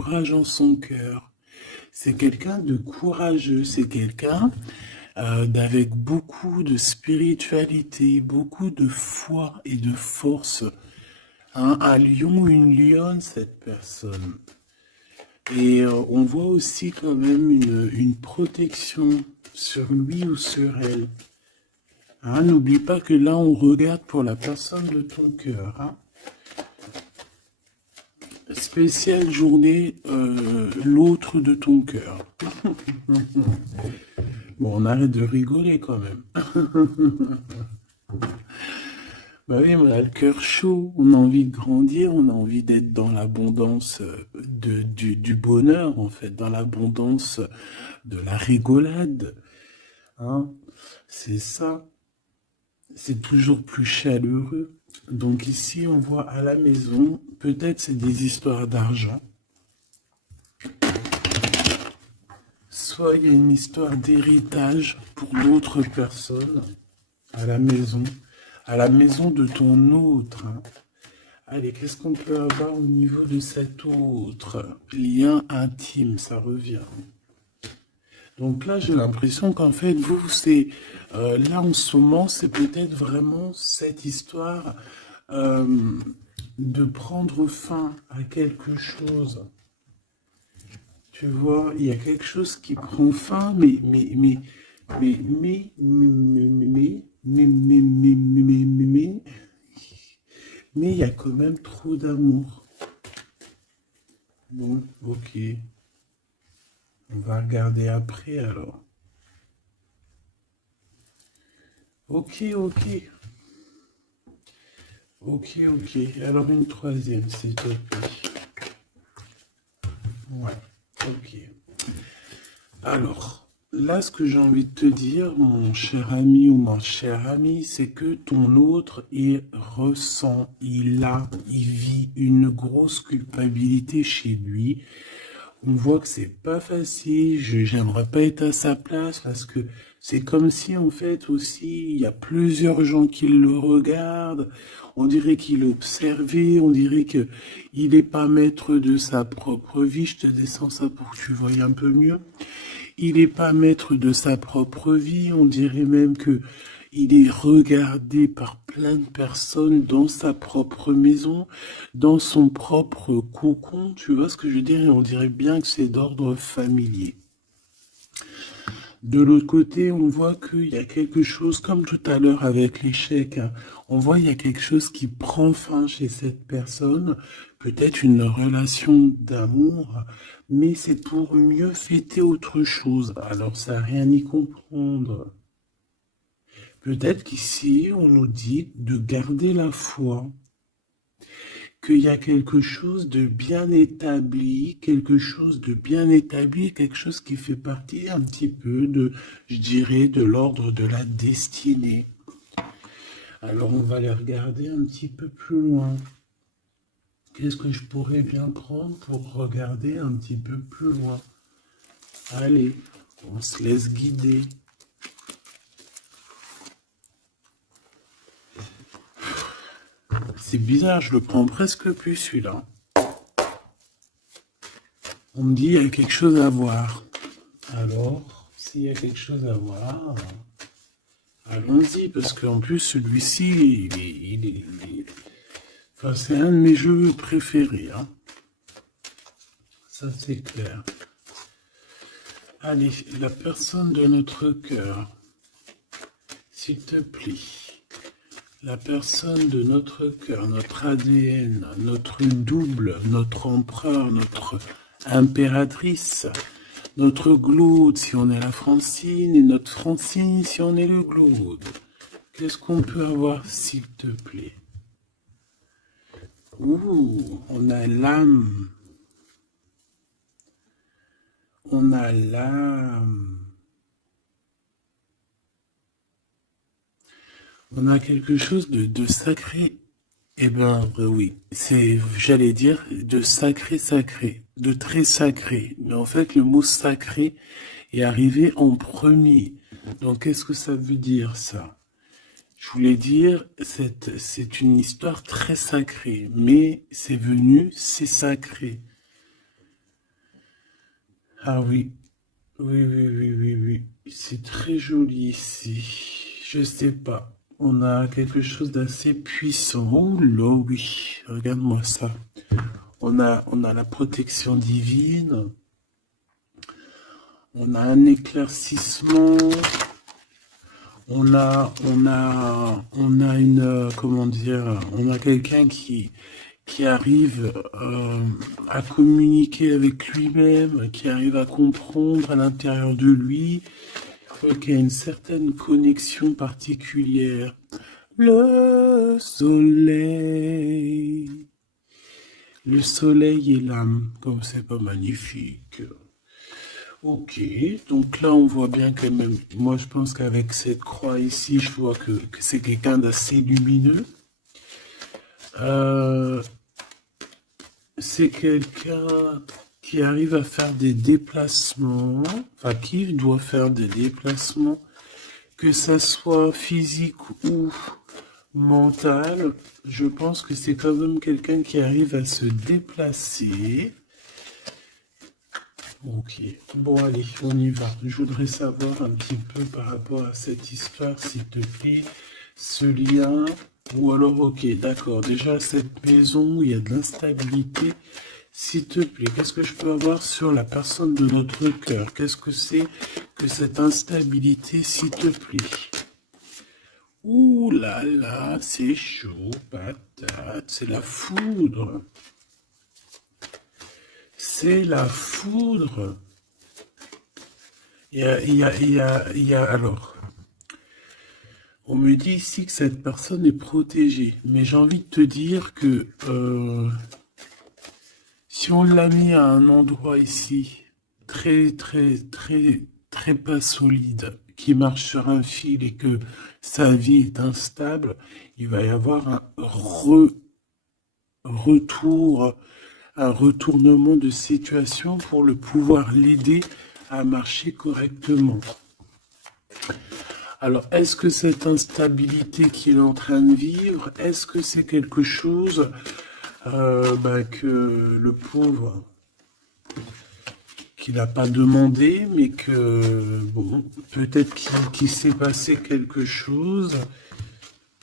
courage en son cœur. C'est quelqu'un de courageux, c'est quelqu'un d'avec beaucoup de spiritualité, beaucoup de foi et de force. Hein, un lion ou une lionne, cette personne. Et on voit aussi quand même une protection sur lui ou sur elle. Hein, n'oublie pas que là, on regarde pour la personne de ton cœur. Hein. Spéciale journée, l'autre de ton cœur. Bon, on arrête de rigoler quand même. Bah oui, on a le cœur chaud, on a envie de grandir, on a envie d'être dans l'abondance du bonheur, en fait, dans l'abondance de la rigolade. Hein. C'est ça. C'est toujours plus chaleureux. Donc ici, on voit à la maison, peut-être c'est des histoires d'argent. Soit il y a une histoire d'héritage pour d'autres personnes à la maison de ton autre. Hein. Allez, qu'est-ce qu'on peut avoir au niveau de cet autre lien intime, ça revient. Donc là, j'ai l'impression qu'en fait, vous, c'est là en ce moment, c'est peut-être vraiment cette histoire de prendre fin à quelque chose. Tu vois, il y a quelque chose qui prend fin, mais il y a quand même trop d'amour. Bon, ok. On va regarder après alors. Ok, ok. Ok, ok. Alors une troisième, s'il te plaît. Ouais, ok. Alors, là, ce que j'ai envie de te dire, mon cher ami ou ma chère amie, c'est que ton autre, il ressent, il vit une grosse culpabilité chez lui. On voit que c'est pas facile, j'aimerais pas être à sa place parce que c'est comme si en fait aussi il y a plusieurs gens qui le regardent, on dirait qu'il est observé, on dirait que il est pas maître de sa propre vie, je te descends ça pour que tu voyes un peu mieux. Il n'est pas maître de sa propre vie, on dirait même que il est regardé par plein de personnes dans sa propre maison, dans son propre cocon, tu vois ce que je veux dire, et on dirait bien que c'est d'ordre familier. De l'autre côté, on voit qu'il y a quelque chose, comme tout à l'heure avec l'échec, hein, on voit qu'il y a quelque chose qui prend fin chez cette personne, peut-être une relation d'amour, mais c'est pour mieux fêter autre chose. Alors ça n'a rien à y comprendre. Peut-être qu'ici, on nous dit de garder la foi, qu'il y a quelque chose de bien établi, quelque chose de bien établi, quelque chose qui fait partie un petit peu de, je dirais, de l'ordre de la destinée. Alors on va aller regarder un petit peu plus loin. Qu'est-ce que je pourrais bien prendre pour regarder un petit peu plus loin? Allez, on se laisse guider. C'est bizarre, je le prends presque plus celui-là. On me dit il y a quelque chose à voir. Alors, s'il y a quelque chose à voir, allons-y, parce qu'en plus celui-ci, enfin, c'est un de mes jeux préférés. Hein. Ça c'est clair. Allez, la personne de notre cœur, s'il te plaît. La personne de notre cœur, notre ADN, notre double, notre empereur, notre impératrice, notre Glaude si on est la Francine et notre Francine si on est le Glaude. Qu'est-ce qu'on peut avoir s'il te plaît? Ouh, on a l'âme. On a l'âme. On a quelque chose de sacré. Eh ben oui, c'est, j'allais dire, de sacré sacré, de très sacré. Mais en fait, le mot sacré est arrivé en premier. Donc, qu'est-ce que ça veut dire, ça? Je voulais dire, c'est une histoire très sacrée, mais c'est venu, c'est sacré. Ah oui, oui, oui, oui, oui, oui. C'est très joli ici. Je sais pas. On a quelque chose d'assez puissant. Oh là, oui. Regarde-moi ça. On a la protection divine. On a un éclaircissement. On a une, comment dire, on a quelqu'un qui arrive à communiquer avec lui-même, qui arrive à comprendre à l'intérieur de lui, qui a une certaine connexion particulière. Le soleil et l'âme, comme c'est pas magnifique. Ok, donc là on voit bien quand même, moi je pense qu'avec cette croix ici, je vois que c'est quelqu'un d'assez lumineux. Euh, c'est quelqu'un qui arrive à faire des déplacements, enfin qui doit faire des déplacements, que ça soit physique ou mental. Je pense que c'est quand même quelqu'un qui arrive à se déplacer. Ok, bon allez, on y va. Je voudrais savoir un petit peu par rapport à cette histoire, s'il te plaît, ce lien, ou alors ok, d'accord, déjà cette maison où il y a de l'instabilité, s'il te plaît, qu'est-ce que je peux avoir sur la personne de notre cœur? Qu'est-ce que c'est que cette instabilité, s'il te plaît? Ouh là là, c'est chaud, patate, c'est la foudre. C'est la foudre. Alors, on me dit ici que cette personne est protégée, mais j'ai envie de te dire que si on l'a mis à un endroit ici, très, très, très, très pas solide, qui marche sur un fil et que sa vie est instable, il va y avoir retour, un retournement de situation pour le pouvoir l'aider à marcher correctement. Alors, est-ce que cette instabilité qu'il est en train de vivre, est-ce que c'est quelque chose que le pauvre, qu'il n'a pas demandé, mais que, bon, peut-être qu'il s'est passé quelque chose,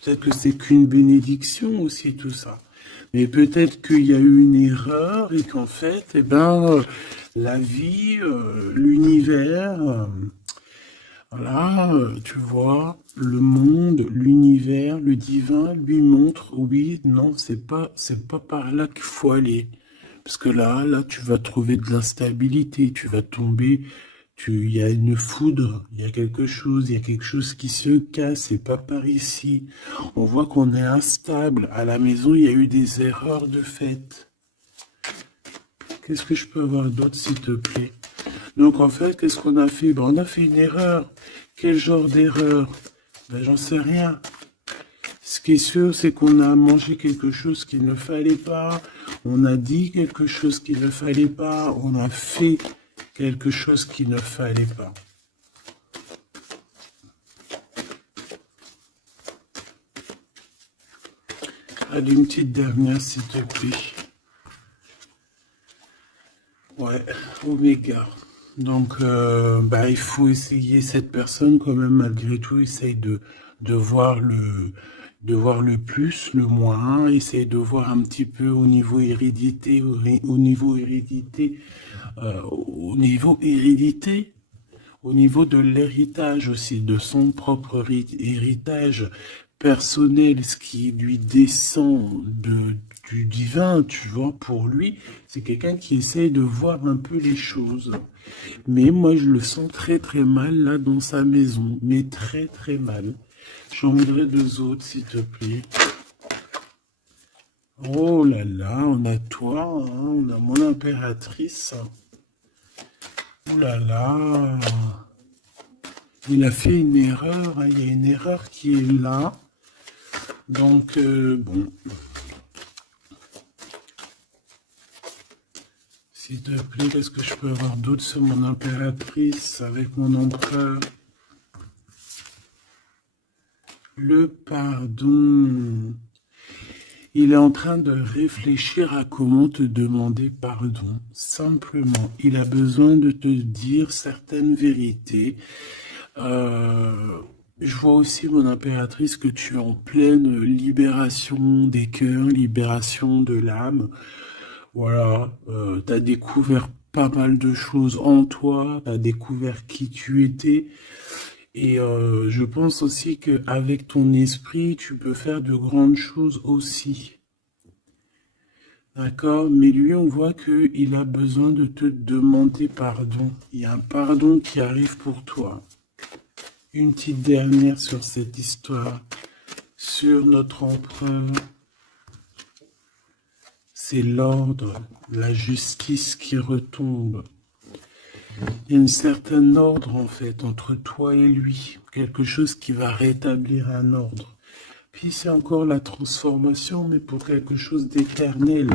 peut-être que c'est qu'une bénédiction aussi, tout ça. Mais peut-être qu'il y a eu une erreur et qu'en fait, la vie, l'univers, voilà, tu vois, le monde, l'univers, le divin lui montre, oui, non, c'est pas par là qu'il faut aller. Parce que là, tu vas trouver de l'instabilité, tu vas tomber, il y a une foudre, il y a quelque chose qui se casse, c'est pas par ici. On voit qu'on est instable. À la maison, il y a eu des erreurs de fait. Qu'est-ce que je peux avoir d'autre, s'il te plaît? Donc en fait, qu'est-ce qu'on a fait? Ben, on a fait une erreur. Quel genre d'erreur? Ben, j'en sais rien. Ce qui est sûr, c'est qu'on a mangé quelque chose qu'il ne fallait pas, on a dit quelque chose qu'il ne fallait pas, on a fait quelque chose qu'il ne fallait pas. Allez, une petite dernière, s'il te plaît. Ouais, Oméga. Donc, il faut essayer, cette personne, quand même, malgré tout, essaye de voir le plus, le moins, essaye de voir un petit peu au niveau hérédité, au niveau hérédité, au niveau de l'héritage aussi, de son propre héritage personnel, ce qui lui descend du divin, tu vois, pour lui, c'est quelqu'un qui essaye de voir un peu les choses. Mais moi, je le sens très très mal là dans sa maison, mais très très mal. J'en voudrais deux autres, s'il te plaît. Oh là là, on a toi, hein, on a mon impératrice. Oh là là. Il a fait une erreur, hein, il y a une erreur qui est là. Donc, bon. S'il te plaît, qu'est-ce que je peux avoir d'autre sur mon impératrice avec mon empereur? Le pardon. Il est en train de réfléchir à comment te demander pardon. Simplement, il a besoin de te dire certaines vérités. Euh, je vois aussi, mon impératrice, que tu es en pleine libération des cœurs, libération de l'âme. Voilà, tu as découvert pas mal de choses en toi, tu as découvert qui tu étais. Et je pense aussi qu'avec ton esprit, tu peux faire de grandes choses aussi. D'accord? Mais lui, on voit qu'il a besoin de te demander pardon. Il y a un pardon qui arrive pour toi. Une petite dernière sur cette histoire, sur notre empereur. C'est l'ordre, la justice qui retombe. Il y a une certaine ordre, en fait, entre toi et lui. Quelque chose qui va rétablir un ordre. Puis c'est encore la transformation, mais pour quelque chose d'éternel.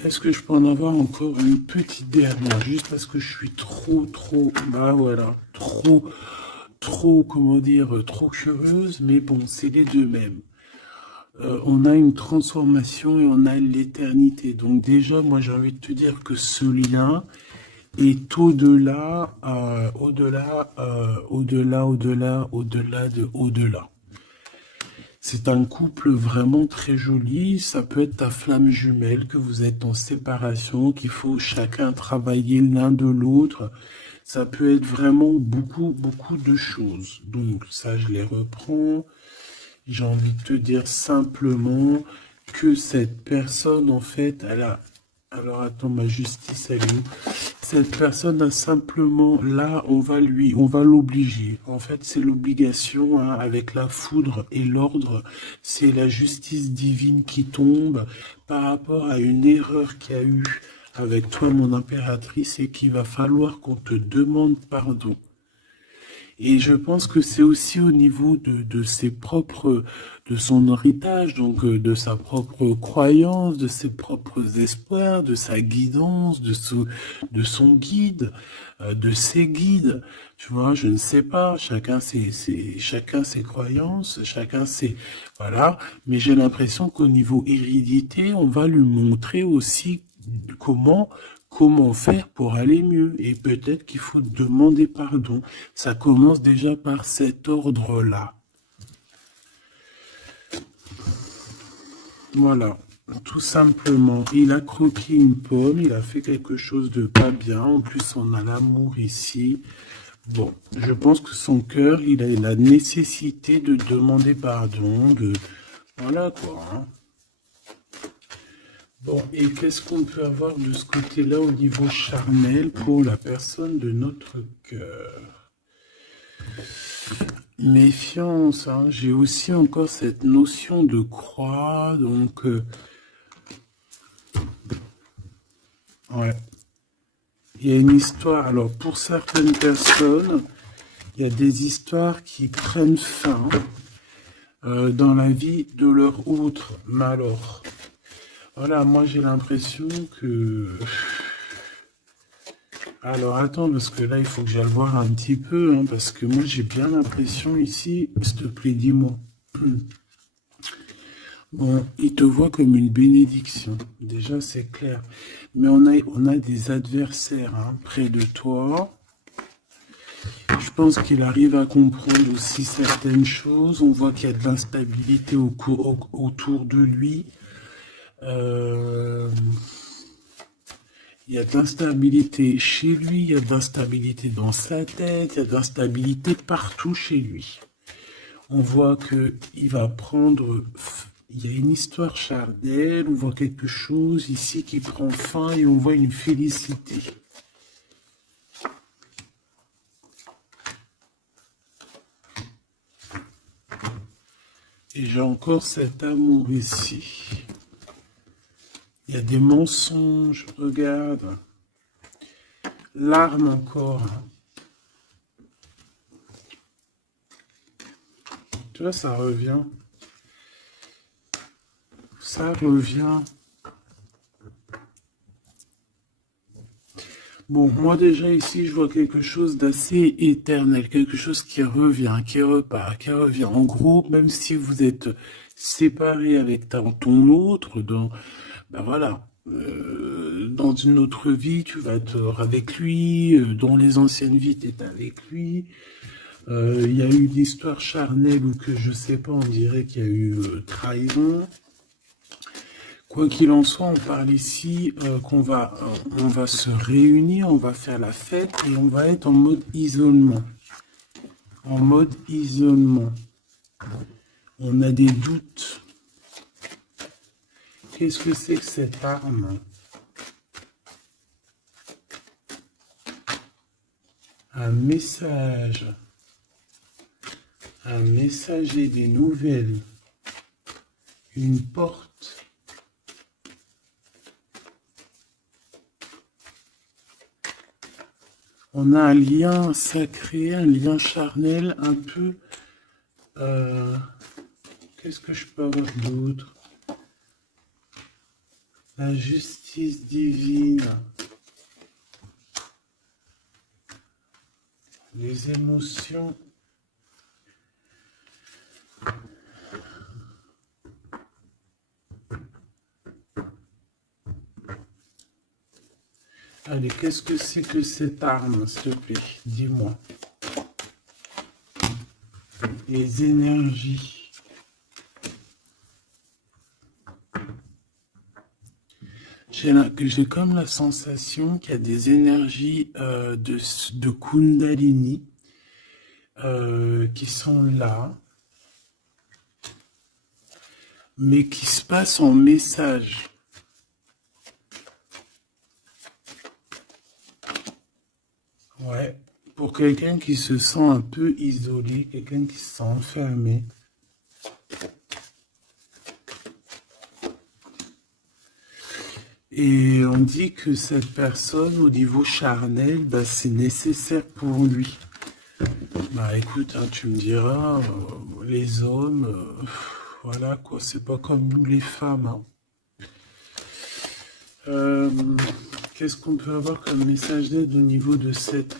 Est-ce que je peux en avoir encore une petite dernière, juste parce que je suis trop, bah voilà, comment dire, trop curieuse, mais bon, c'est les deux mêmes. On a une transformation et on a l'éternité. Donc déjà, moi j'ai envie de te dire que ce lien est au-delà, au-delà de au-delà. C'est un couple vraiment très joli. Ça peut être ta flamme jumelle, que vous êtes en séparation, qu'il faut chacun travailler l'un de l'autre. Ça peut être vraiment beaucoup de choses. Donc ça, je les reprends. J'ai envie de te dire simplement que cette personne, en fait, elle a... Alors attends, ma justice, elle est où? Cette personne a simplement, là, on va l'obliger. En fait, c'est l'obligation, hein, avec la foudre et l'ordre. C'est la justice divine qui tombe par rapport à une erreur qu'il y a eu avec toi, mon impératrice, et qu'il va falloir qu'on te demande pardon. Et je pense que c'est aussi au niveau de ses propres, de son héritage, donc de sa propre croyance, de ses propres espoirs, de sa guidance, de son guide, de ses guides. Tu vois, je ne sais pas, chacun ses croyances, chacun ses, voilà. Mais j'ai l'impression qu'au niveau hérédité, on va lui montrer aussi comment faire pour aller mieux. Et peut-être qu'il faut demander pardon. Ça commence déjà par cet ordre-là. Voilà, tout simplement. Il a croqué une pomme, il a fait quelque chose de pas bien. En plus, on a l'amour ici. Bon, je pense que son cœur, il a la nécessité de demander pardon, Voilà quoi, hein. Bon, et qu'est-ce qu'on peut avoir de ce côté-là au niveau charnel pour la personne de notre cœur? Méfiance, hein. J'ai aussi encore cette notion de croix, donc... ouais. Il y a une histoire, alors pour certaines personnes, il y a des histoires qui prennent fin dans la vie de leur autre, mais alors... Voilà, moi j'ai l'impression que... Alors attends, parce que là il faut que j'aille voir un petit peu, hein, parce que moi j'ai bien l'impression ici, s'il te plaît, dis-moi. Bon, il te voit comme une bénédiction, déjà c'est clair. Mais on a des adversaires, hein, près de toi. Je pense qu'il arrive à comprendre aussi certaines choses. On voit qu'il y a de l'instabilité autour de lui. Il y a de l'instabilité chez lui, il y a de l'instabilité dans sa tête, il y a de l'instabilité partout chez lui. On voit qu'il va prendre... Il y a une histoire charnelle, on voit quelque chose ici qui prend fin et on voit une félicité. Et j'ai encore cet amour ici. Il y a des mensonges, regarde. Larmes encore. Tu vois, ça revient. Ça revient. Bon, moi déjà ici, je vois quelque chose d'assez éternel, quelque chose qui revient, qui repart, qui revient. En gros, même si séparé avec ton autre, ben voilà, dans une autre vie, tu vas être avec lui, dans les anciennes vies, tu es avec lui. Il y a eu l'histoire charnelle ou que je sais pas, on dirait qu'il y a eu trahison. Quoi qu'il en soit, on parle ici on va se réunir, on va faire la fête et on va être en mode isolement. En mode isolement. On a des doutes. Qu'est-ce que c'est que cette arme? Un message. Un messager des nouvelles. Une porte. On a un lien sacré, un lien charnel, un peu... qu'est-ce que je peux avoir d'autre? La justice divine. Les émotions. Allez, qu'est-ce que c'est que cette arme, s'il te plaît? Dis-moi. Les énergies. J'ai comme la sensation qu'il y a des énergies de Kundalini qui sont là, mais qui se passent en message. Ouais, pour quelqu'un qui se sent un peu isolé, quelqu'un qui se sent enfermé. Et on dit que cette personne, au niveau charnel, bah, c'est nécessaire pour lui. Bah écoute, hein, tu me diras, les hommes, voilà quoi, c'est pas comme nous les femmes. Hein. Qu'est-ce qu'on peut avoir comme message d'aide au niveau de cet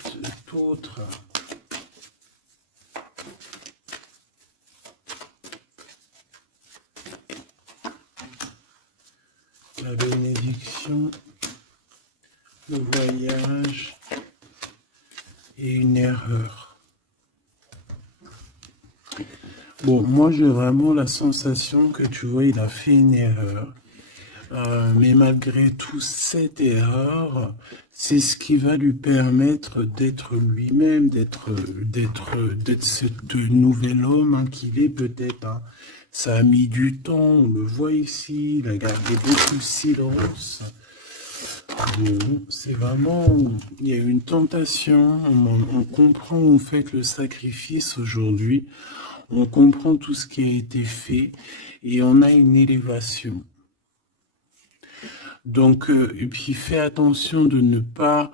autre? La bénédiction, le voyage et une erreur. Bon, moi j'ai vraiment la sensation que tu vois, il a fait une erreur. Mais malgré tout, cette erreur, c'est ce qui va lui permettre d'être lui-même, d'être ce nouvel homme hein, qu'il est peut-être. Hein. Ça a mis du temps, on le voit ici, il a gardé beaucoup de silence. Bon, c'est vraiment, il y a une tentation, on comprend, on fait le sacrifice aujourd'hui, on comprend tout ce qui a été fait et on a une élévation. Donc, et puis fais attention de ne pas...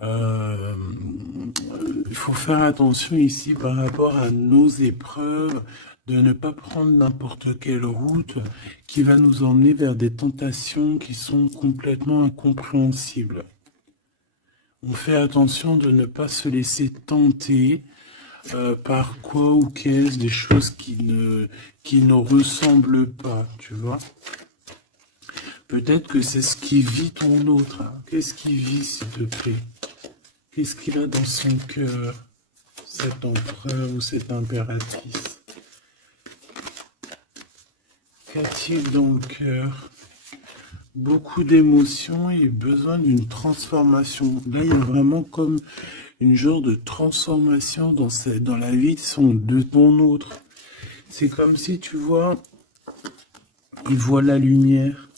il faut faire attention ici par rapport à nos épreuves, de ne pas prendre n'importe quelle route qui va nous emmener vers des tentations qui sont complètement incompréhensibles. On fait attention de ne pas se laisser tenter par quoi ou qu'est-ce, des choses qui ne ressemblent pas, tu vois. Peut-être que c'est ce qui vit ton autre. Hein. Qu'est-ce qu'il vit, s'il te plaît? Qu'est-ce qu'il a dans son cœur, cet empereur ou cette impératrice? Qu'a-t-il dans le cœur? Beaucoup d'émotions et besoin d'une transformation. Là, il y a vraiment comme une genre de transformation dans la vie de ton autre. C'est comme si, tu vois, il voit la lumière.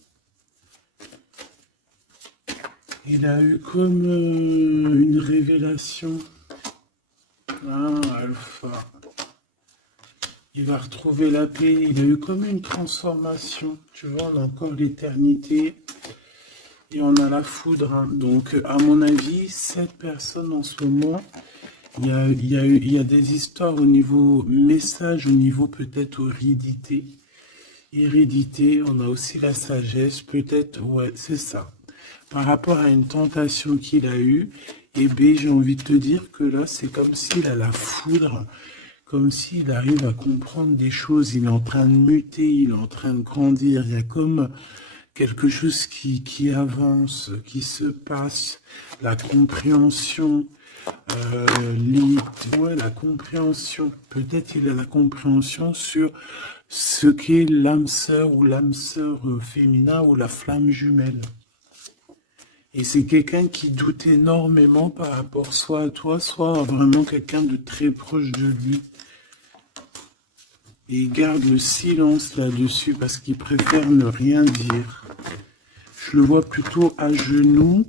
Il a eu comme une révélation. Ah, Alpha. Il va retrouver la paix. Il a eu comme une transformation. Tu vois, on a encore l'éternité. Et on a la foudre. Hein. Donc, à mon avis, cette personne en ce moment, il y a des histoires au niveau message, au niveau peut-être hérédité. Hérédité, on a aussi la sagesse. Peut-être, ouais, c'est ça. Par rapport à une tentation qu'il a eue, eh bien, j'ai envie de te dire que là, c'est comme s'il a la foudre comme s'il arrive à comprendre des choses, il est en train de muter, il est en train de grandir, il y a comme quelque chose qui avance, qui se passe, la compréhension, ouais, la compréhension, peut-être il a la compréhension sur ce qu'est l'âme sœur ou l'âme sœur féminin ou la flamme jumelle. Et c'est quelqu'un qui doute énormément par rapport soit à toi, soit à vraiment quelqu'un de très proche de lui. Et il garde le silence là-dessus parce qu'il préfère ne rien dire. Je le vois plutôt à genoux,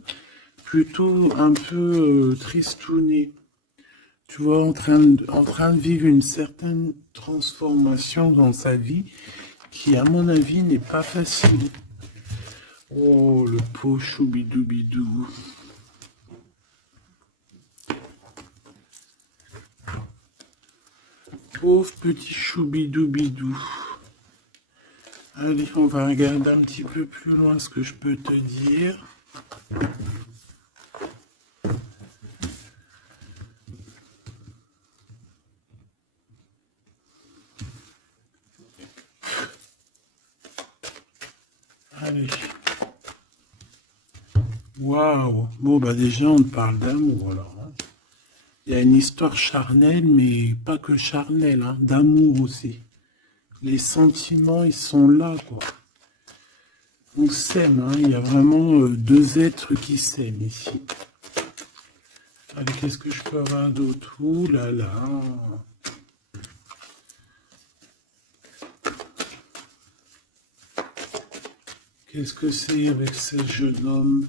plutôt un peu tristouné. Tu vois, en train de vivre une certaine transformation dans sa vie qui, à mon avis, n'est pas facile. Oh, le pauvre choubidoubidou. Pauvre petit choubidoubidou. Allez, on va regarder un petit peu plus loin ce que je peux te dire. Allez. Waouh. Bon, bah déjà, on parle d'amour, alors. Hein. Il y a une histoire charnelle, mais pas que charnelle, hein, d'amour aussi. Les sentiments, ils sont là, quoi. On s'aime, hein. Il y a vraiment deux êtres qui s'aiment ici. Allez, qu'est-ce que je peux avoir d'autre? Ouh là là. Qu'est-ce que c'est avec ce jeune homme?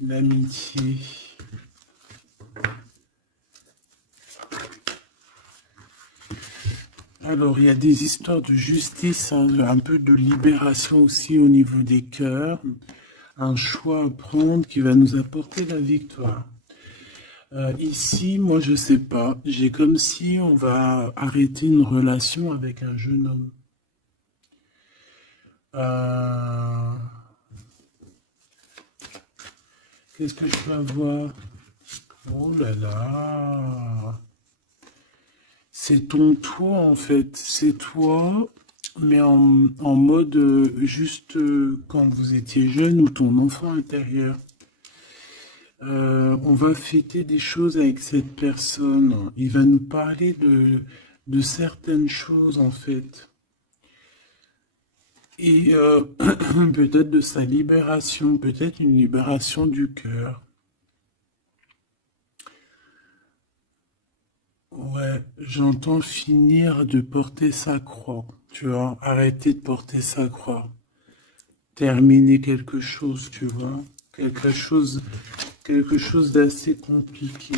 L'amitié. Alors, il y a des histoires de justice, hein, un peu de libération aussi au niveau des cœurs. Un choix à prendre qui va nous apporter la victoire. Ici, moi, je sais pas. J'ai comme si on va arrêter une relation avec un jeune homme. Qu'est-ce que je peux avoir? Oh là là! C'est ton toi, en fait. C'est toi, mais en mode juste quand vous étiez jeune ou ton enfant intérieur. On va fêter des choses avec cette personne. Il va nous parler de certaines choses, en fait. Et peut-être de sa libération, peut-être une libération du cœur. Ouais, j'entends finir de porter sa croix. Tu vois, arrêter de porter sa croix. Terminer quelque chose, tu vois. Quelque chose d'assez compliqué.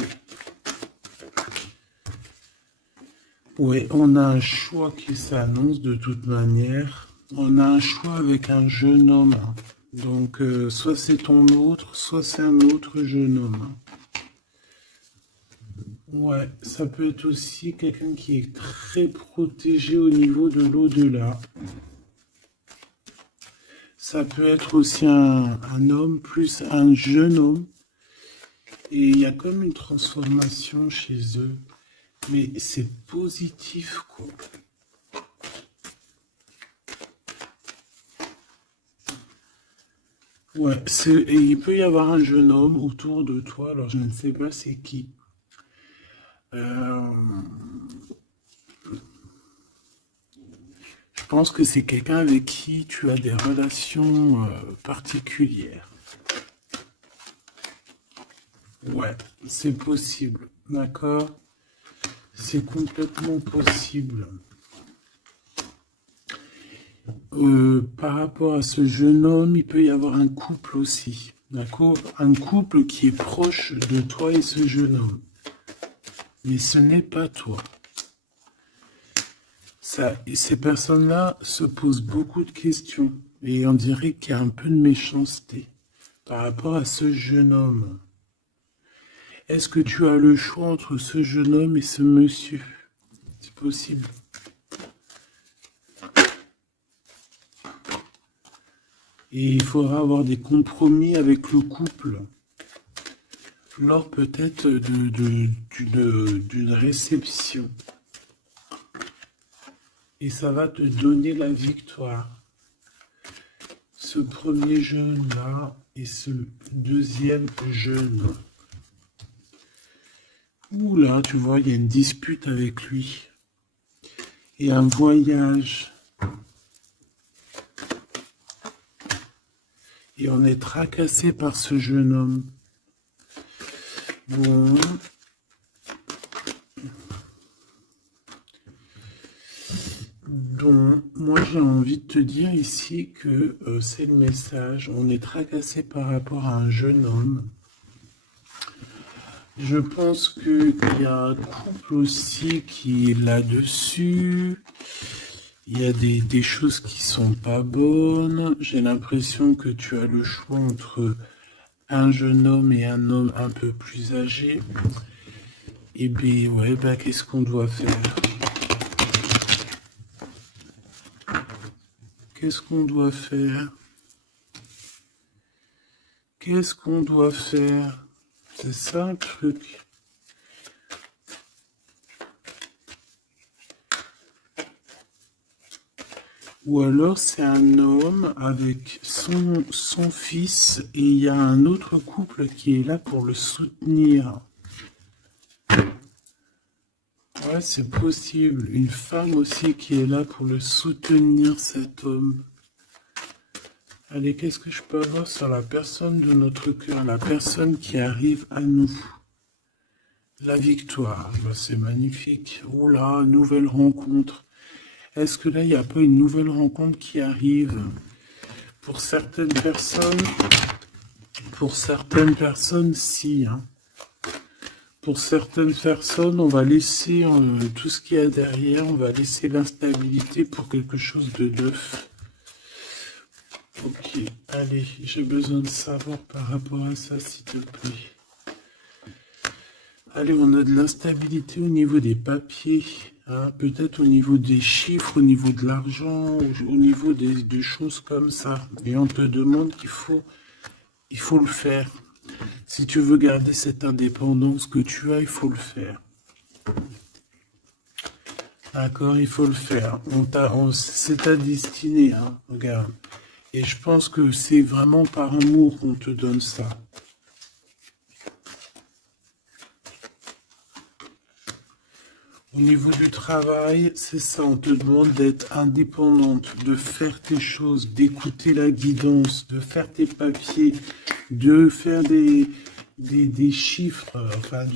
Ouais, on a un choix qui s'annonce de toute manière. On a un choix avec un jeune homme. Donc, soit c'est ton autre, soit c'est un autre jeune homme. Ouais, ça peut être aussi quelqu'un qui est très protégé au niveau de l'au-delà. Ça peut être aussi un homme plus un jeune homme. Et il y a comme une transformation chez eux. Mais c'est positif, quoi. Ouais, et il peut y avoir un jeune homme autour de toi, alors je ne sais pas c'est qui. Euh, je pense que c'est quelqu'un avec qui tu as des relations particulières. Ouais, c'est possible, d'accord? C'est complètement possible. Par rapport à ce jeune homme, il peut y avoir un couple aussi, d'accord? Un couple qui est proche de toi et ce jeune homme. Mais ce n'est pas toi. Et ces personnes-là se posent beaucoup de questions. Et on dirait qu'il y a un peu de méchanceté par rapport à ce jeune homme. Est-ce que tu as le choix entre ce jeune homme et ce monsieur? C'est possible. Et il faudra avoir des compromis avec le couple. lors peut-être d'une réception. Et ça va te donner la victoire. Ce premier jeûne-là et ce deuxième jeûne. Ouh là, tu vois, il y a une dispute avec lui. Et un voyage. Et on est tracassé par ce jeune homme. Bon. Donc, moi j'ai envie de te dire ici que c'est le message. On est tracassé par rapport à un jeune homme. Je pense qu'il y a un couple aussi qui est là-dessus. Il y a des choses qui sont pas bonnes. J'ai l'impression que tu as le choix entre un jeune homme et un homme un peu plus âgé. Et bien, ouais, bah, qu'est-ce qu'on doit faire? Qu'est-ce qu'on doit faire? Qu'est-ce qu'on doit faire? C'est ça le truc. Ou alors c'est un homme avec son fils et il y a un autre couple qui est là pour le soutenir. Ouais, c'est possible. Une femme aussi qui est là pour le soutenir, cet homme. Allez, qu'est-ce que je peux avoir sur la personne de notre cœur, la personne qui arrive à nous? La victoire, bah, c'est magnifique. Oh là, nouvelle rencontre. Est-ce que là, il n'y a pas une nouvelle rencontre qui arrive? Pour certaines personnes, si. Hein. Pour certaines personnes, on va laisser tout ce qu'il y a derrière, on va laisser l'instabilité pour quelque chose de neuf. Ok, allez, j'ai besoin de savoir par rapport à ça, s'il te plaît. Allez, on a de l'instabilité au niveau des papiers, hein, peut-être au niveau des chiffres, au niveau de l'argent, au niveau des choses comme ça. Et on te demande il faut le faire. Si tu veux garder cette indépendance que tu as, il faut le faire. D'accord, il faut le faire. C'est ta destinée, hein, regarde. Et je pense que c'est vraiment par amour qu'on te donne ça. Au niveau du travail, c'est ça, on te demande d'être indépendante, de faire tes choses, d'écouter la guidance, de faire tes papiers, de faire des chiffres, enfin,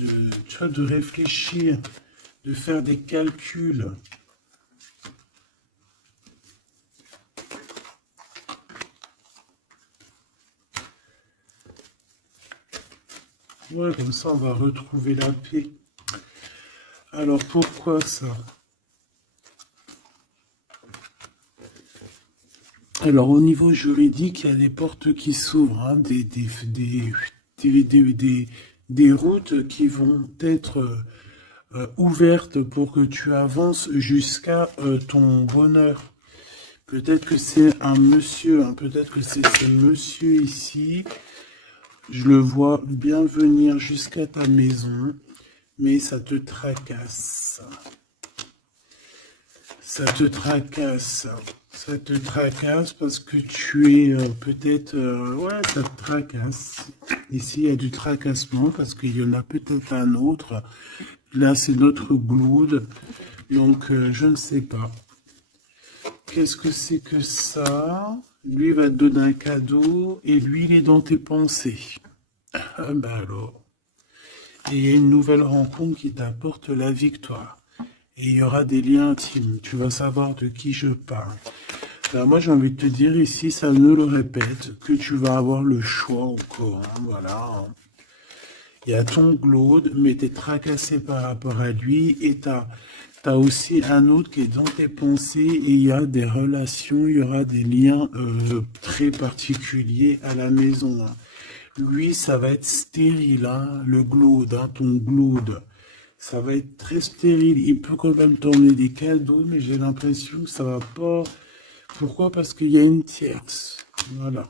tu vois, de réfléchir, de faire des calculs. Ouais, comme ça, on va retrouver la paix. Alors, pourquoi ça? Alors, au niveau juridique, il y a des portes qui s'ouvrent, hein, des routes qui vont être ouvertes pour que tu avances jusqu'à ton bonheur. Peut-être que c'est un monsieur, hein, peut-être que c'est ce monsieur ici. Je le vois bien venir jusqu'à ta maison. Mais ça te tracasse. Ça te tracasse. Ça te tracasse parce que tu es peut-être... ouais, ça te tracasse. Ici, il y a du tracassement parce qu'il y en a peut-être un autre. Là, c'est notre gloude. Donc, je ne sais pas. Qu'est-ce que c'est que ça? Lui va te donner un cadeau et lui, il est dans tes pensées. Ah ben alors... Et il y a une nouvelle rencontre qui t'apporte la victoire. Et il y aura des liens intimes. Tu vas savoir de qui je parle. Alors moi, j'ai envie de te dire ici, ça ne le répète, que tu vas avoir le choix encore. Hein, voilà. Il y a ton glaude, mais tu es tracassé par rapport à lui. Et tu as aussi un autre qui est dans tes pensées. Et il y a des relations, il y aura des liens très particuliers à la maison. Hein. Lui, ça va être stérile, hein, le glaude, hein, ton glaude. Ça va être très stérile. Il peut quand même t'emmener des cadeaux, mais j'ai l'impression que ça va pas. Pourquoi? Parce qu'il y a une tierce. Voilà.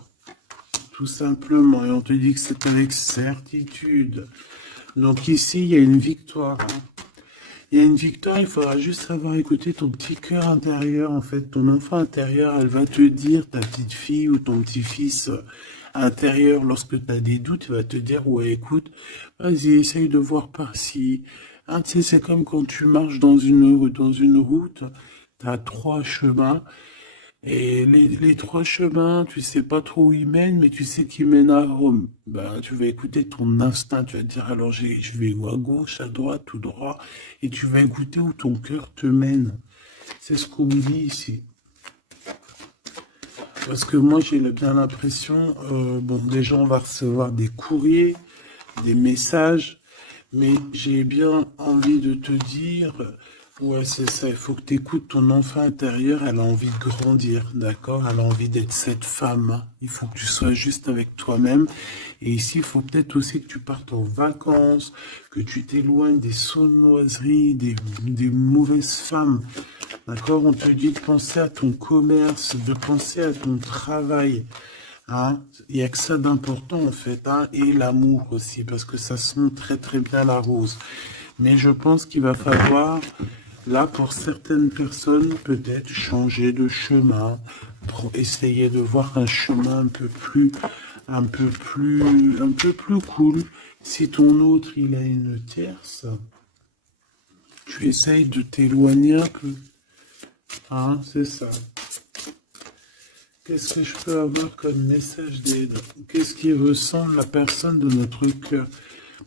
tout simplement. Et on te dit que c'est avec certitude. Donc ici, il y a une victoire. Hein. Il y a une victoire, il faudra juste savoir écouter ton petit cœur intérieur, en fait. Ton enfant intérieur, elle va te dire, ta petite fille ou ton petit-fils intérieur, lorsque tu as des doutes, il va te dire, ouais, écoute, vas-y, essaye de voir par-ci. Ah, tu sais, c'est comme quand tu marches dans une route, tu as trois chemins. Et les trois chemins, tu sais pas trop où ils mènent, mais tu sais qu'ils mènent à Rome. Ben, tu vas écouter ton instinct, tu vas te dire, alors je vais où, à gauche, à droite, tout droit, et tu vas écouter où ton cœur te mène. C'est ce qu'on me dit ici. Parce que moi, j'ai bien l'impression, bon, déjà, on va recevoir des courriers, des messages, mais j'ai bien envie de te dire, ouais, c'est ça, il faut que tu écoutes ton enfant intérieur, elle a envie de grandir, d'accord? Elle a envie d'être cette femme. Hein. Il faut que tu sois juste avec toi-même. Et ici, il faut peut-être aussi que tu partes en vacances, que tu t'éloignes des sournoiseries, des mauvaises femmes. D'accord? On te dit de penser à ton commerce, de penser à ton travail. Hein, il n'y a que ça d'important en fait, hein, et l'amour aussi, parce que ça sent très très bien la rose. Mais je pense qu'il va falloir, là pour certaines personnes, peut-être changer de chemin, pour essayer de voir un chemin un peu plus cool. Si ton autre il a une tierce, tu essayes de t'éloigner un peu. Hein, c'est ça. Qu'est-ce que je peux avoir comme message d'aide? Qu'est-ce qui ressemble la personne de notre cœur?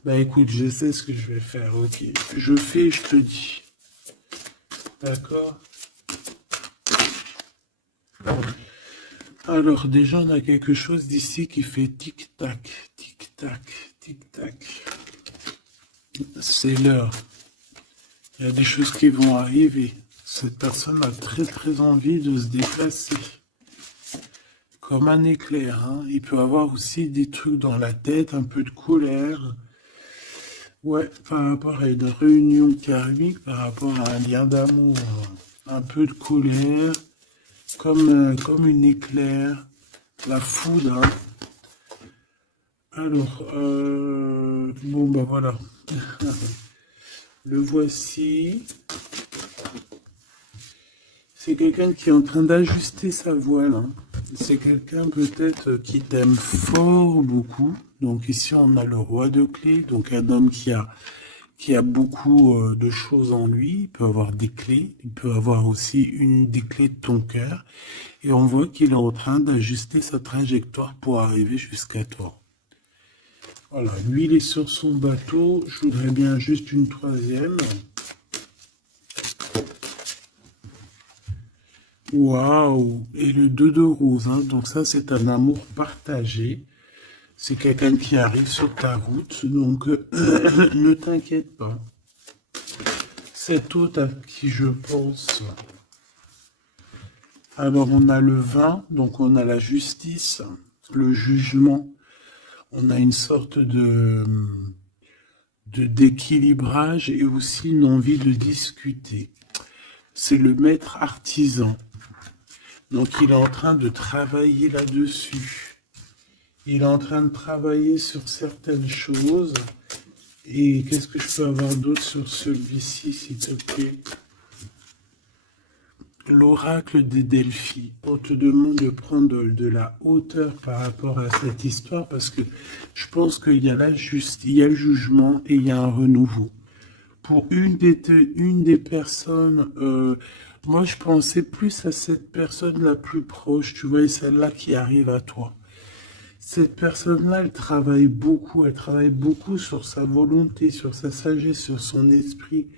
Bah écoute, je sais ce que je vais faire, ok. Je fais, je te dis. D'accord? Alors déjà, on a quelque chose d'ici qui fait tic-tac, tic-tac, tic-tac. C'est l'heure. Il y a des choses qui vont arriver. Cette personne a très très envie de se déplacer. Comme un éclair, hein. Il peut avoir aussi des trucs dans la tête, un peu de colère. Ouais, par rapport à une réunion karmique, par rapport à un lien d'amour, un peu de colère, comme une éclair, la foudre. Hein. Alors, bon ben voilà, le voici. C'est quelqu'un qui est en train d'ajuster sa voile. Hein. C'est quelqu'un peut-être qui t'aime fort beaucoup. Donc ici on a le roi de clés, donc un homme qui a beaucoup de choses en lui. Il peut avoir des clés, il peut avoir aussi une des clés de ton cœur. Et on voit qu'il est en train d'ajuster sa trajectoire pour arriver jusqu'à toi. Voilà, lui il est sur son bateau. Je voudrais bien juste une troisième. Waouh! Et le 2 de rose, hein. Donc ça c'est un amour partagé. C'est quelqu'un qui arrive sur ta route, donc ne t'inquiète pas. Cet autre à qui je pense. Alors on a le 20, donc on a la justice, le jugement. On a une sorte d'équilibrage et aussi une envie de discuter. C'est le maître artisan. Donc il est en train de travailler là-dessus. Il est en train de travailler sur certaines choses. Et qu'est-ce que je peux avoir d'autre sur celui-ci, s'il te plaît? L'oracle des Delphi. On te demande de prendre de la hauteur par rapport à cette histoire parce que je pense qu'il y a il y a le jugement et il y a un renouveau. Pour une des personnes, moi je pensais plus à cette personne la plus proche, tu vois, et celle-là qui arrive à toi. Cette personne-là, elle travaille beaucoup sur sa volonté, sur sa sagesse, sur son esprit.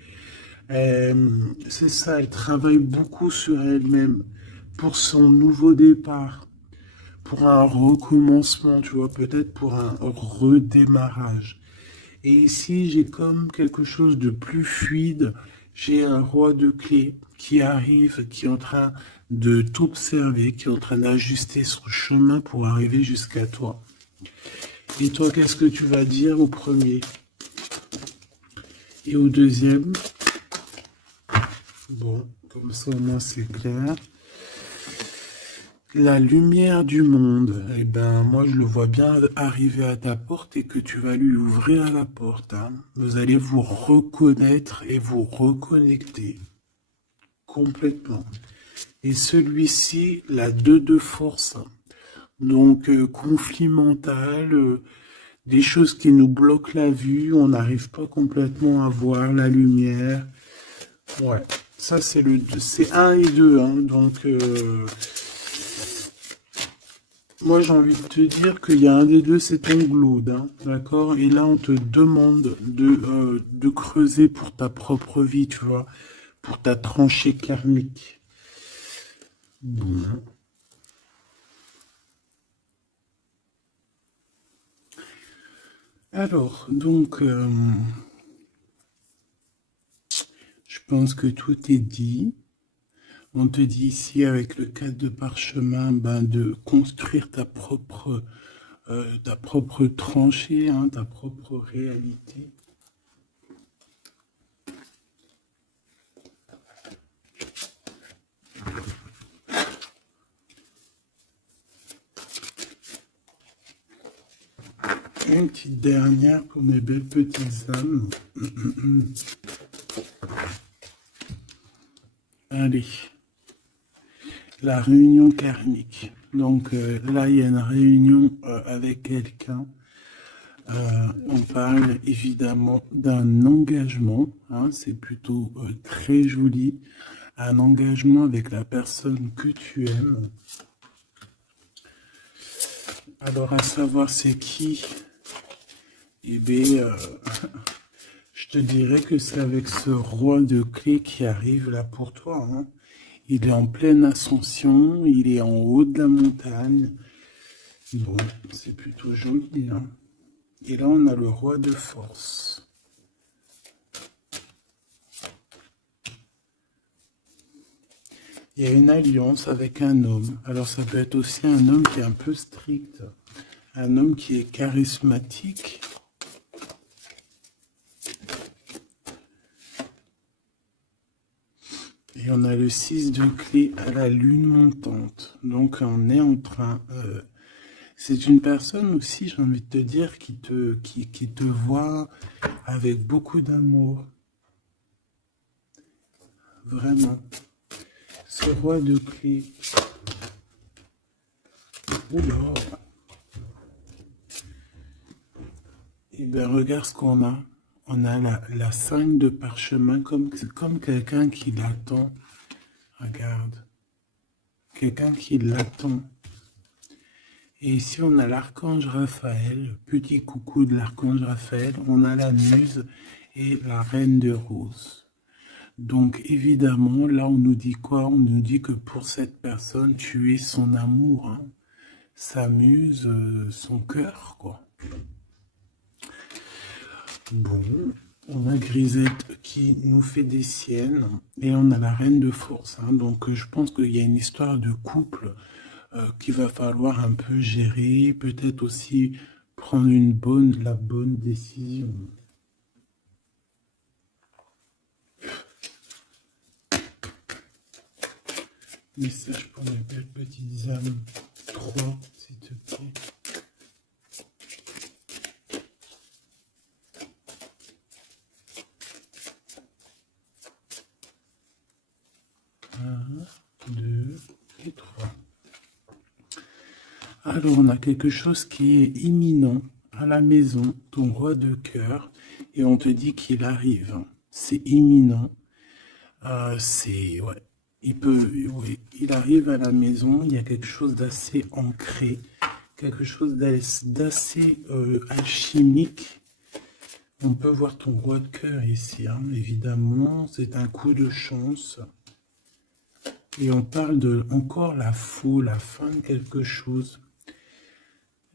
C'est ça, elle travaille beaucoup sur elle-même pour son nouveau départ, pour un recommencement, tu vois, peut-être pour un redémarrage. Et ici, j'ai comme quelque chose de plus fluide. J'ai un roi de clés qui arrive, qui est en train de t'observer, qui est en train d'ajuster son chemin pour arriver jusqu'à toi. Et toi, qu'est-ce que tu vas dire au premier? Et au deuxième? Bon, comme ça au moins c'est clair. La lumière du monde, eh ben, moi je le vois bien arriver à ta porte et que tu vas lui ouvrir la porte, hein. Vous allez vous reconnaître et vous reconnecter complètement. Et celui-ci, la 2 de force. Donc, conflit mental, des choses qui nous bloquent la vue, on n'arrive pas complètement à voir la lumière. Ouais, ça c'est un et 2, hein. Donc, moi j'ai envie de te dire qu'il y a un des deux, c'est ton glaude, hein, d'accord? Et là, on te demande de creuser pour ta propre vie, tu vois, pour ta tranchée karmique. Bon. Alors, donc, je pense que tout est dit. On te dit ici, avec le cadre de parchemin, ben, de construire ta propre tranchée, hein, ta propre réalité. Une petite dernière pour mes belles petites âmes. Allez, la réunion karmique. Donc là, il y a une réunion avec quelqu'un. On parle évidemment d'un engagement, hein, c'est plutôt très joli. Un engagement avec la personne que tu aimes. Alors, à savoir c'est qui? Eh bien, je te dirais que c'est avec ce roi de clés qui arrive là pour toi, hein. Il est en pleine ascension, il est en haut de la montagne. Bon, c'est plutôt joli, hein. Et là, on a le roi de force. Il y a une alliance avec un homme. Alors, ça peut être aussi un homme qui est un peu strict. Un homme qui est charismatique. Et on a le 6 de clé à la lune montante. Donc, on est en train... c'est une personne aussi, j'ai envie de te dire, qui te voit avec beaucoup d'amour. Vraiment. Ce roi de clés. Oula. Et bien, regarde ce qu'on a. On a la 5 de parchemin, comme quelqu'un qui l'attend. Regarde. Quelqu'un qui l'attend. Et ici, on a l'archange Raphaël, petit coucou de l'archange Raphaël. On a la muse et la reine de rose. Donc, évidemment, là, on nous dit quoi? On nous dit que pour cette personne, tu es son amour, hein, sa muse, son cœur, quoi. Bon, on a Grisette qui nous fait des siennes et on a la reine de force, hein. Donc, je pense qu'il y a une histoire de couple qu'il va falloir un peu gérer, peut-être aussi prendre la bonne décision. Message pour mes belles petites âmes. 3, s'il te plaît. Un, 2 et 3. Alors, on a quelque chose qui est imminent à la maison, ton roi de cœur, et on te dit qu'il arrive. C'est imminent. Ouais. Oui, il arrive à la maison, il y a quelque chose d'assez ancré, quelque chose d'assez alchimique. On peut voir ton roi de cœur ici, hein, évidemment, c'est un coup de chance. Et on parle de encore la fin de quelque chose.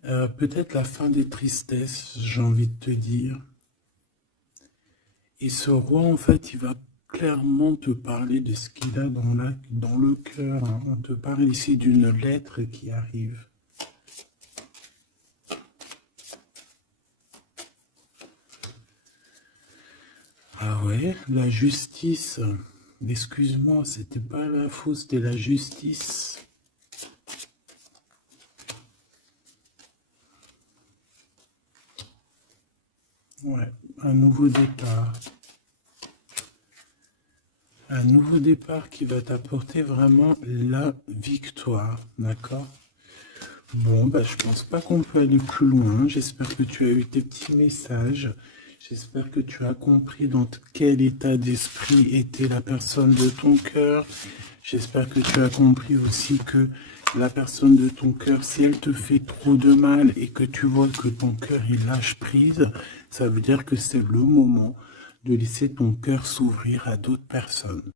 Peut-être la fin des tristesses, j'ai envie de te dire. Et ce roi, en fait, il va clairement te parler de ce qu'il a dans le cœur, hein. On te parle ici d'une lettre qui arrive. Ah ouais, la justice. Excuse-moi, c'était pas l'info, c'était la justice. Ouais, un nouveau départ. Un nouveau départ qui va t'apporter vraiment la victoire, d'accord? Bon, bah, je pense pas qu'on peut aller plus loin. J'espère que tu as eu tes petits messages. J'espère que tu as compris dans quel état d'esprit était la personne de ton cœur. J'espère que tu as compris aussi que la personne de ton cœur, si elle te fait trop de mal et que tu vois que ton cœur il lâche prise, ça veut dire que c'est le moment de laisser ton cœur s'ouvrir à d'autres personnes.